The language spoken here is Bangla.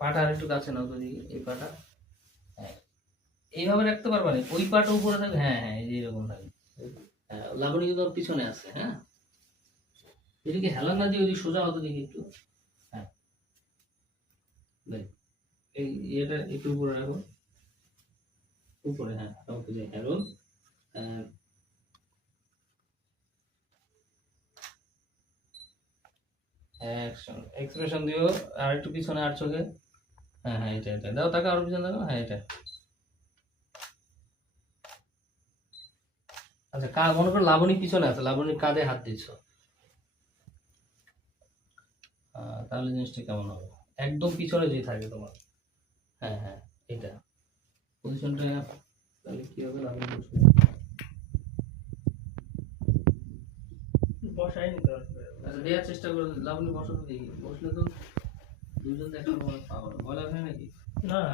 পাটা আর একটু কাছে নাও তো দেখি, এই পাটা। হ্যাঁ, এইভাবে রাখতে পারবা না, ওই পাটা উপরে থাকবে। হ্যাঁ হ্যাঁ, এই যে এরকম থাকবে। হ্যাঁ, লাবণী কিন্তু ওর পিছনে আছে। হ্যাঁ, এদিকে হেলান না দিয়ে ওদিকে সোজা হতো দেখি একটু। হ্যাঁ, দেখ, এই ইয়েটা একটু উপরে রাখো, উপরে। হ্যাঁ, ওকে, যে হ্যারো। অ্যাকশন, এক্সপ্রেশন দিও। আর একটু পিছনে, আর চোখে। হ্যাঁ হ্যাঁ, এটা এটা দাও, টাকা আরো পিছনে দেখো। হ্যাঁ, এটা। আচ্ছা, মনে করো লাবণী পিছনে আছে, লাবণীর কাঁধে হাত দিচ্ছ। তাহলে জিনিসটা কেমন হবে? একদম পিছনে যে থাকে তোমার। হ্যাঁ হ্যাঁ, এটা পজিশনটা। তাহলে কি হবে? লাবণী বসবে। বসাই নিতে পারবে। আচ্ছা, দেওয়ার চেষ্টা করো, লাবণী বসাতে দেখি। বসলে তো দুজন একসাথে পাওয়া, বলা হয় নাকি? না।